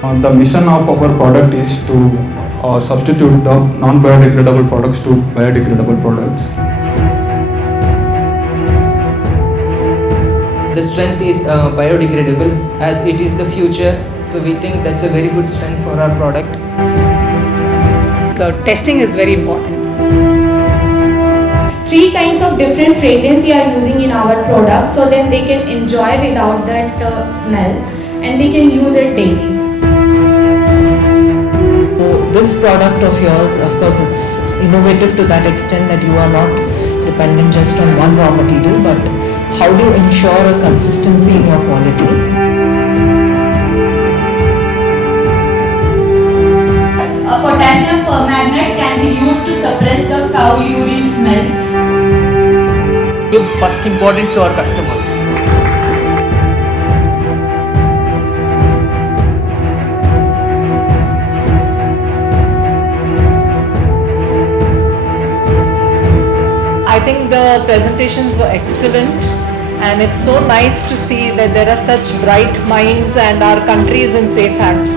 The mission of our product is to substitute the non-biodegradable products to biodegradable products. The strength is biodegradable as it is the future, so we think that's a very good strength for our product. Testing is very important. Three kinds of different fragrance we are using in our product, so then they can enjoy without that smell and they can use it daily. This product of yours, of course, it's innovative to that extent that you are not dependent just on one raw material, but how do you ensure a consistency in your quality? A potassium permanganate can be used to suppress the cow urine smell. Give first importance to our customers. I think the presentations were excellent, and it's so nice to see that there are such bright minds and our country is in safe hands.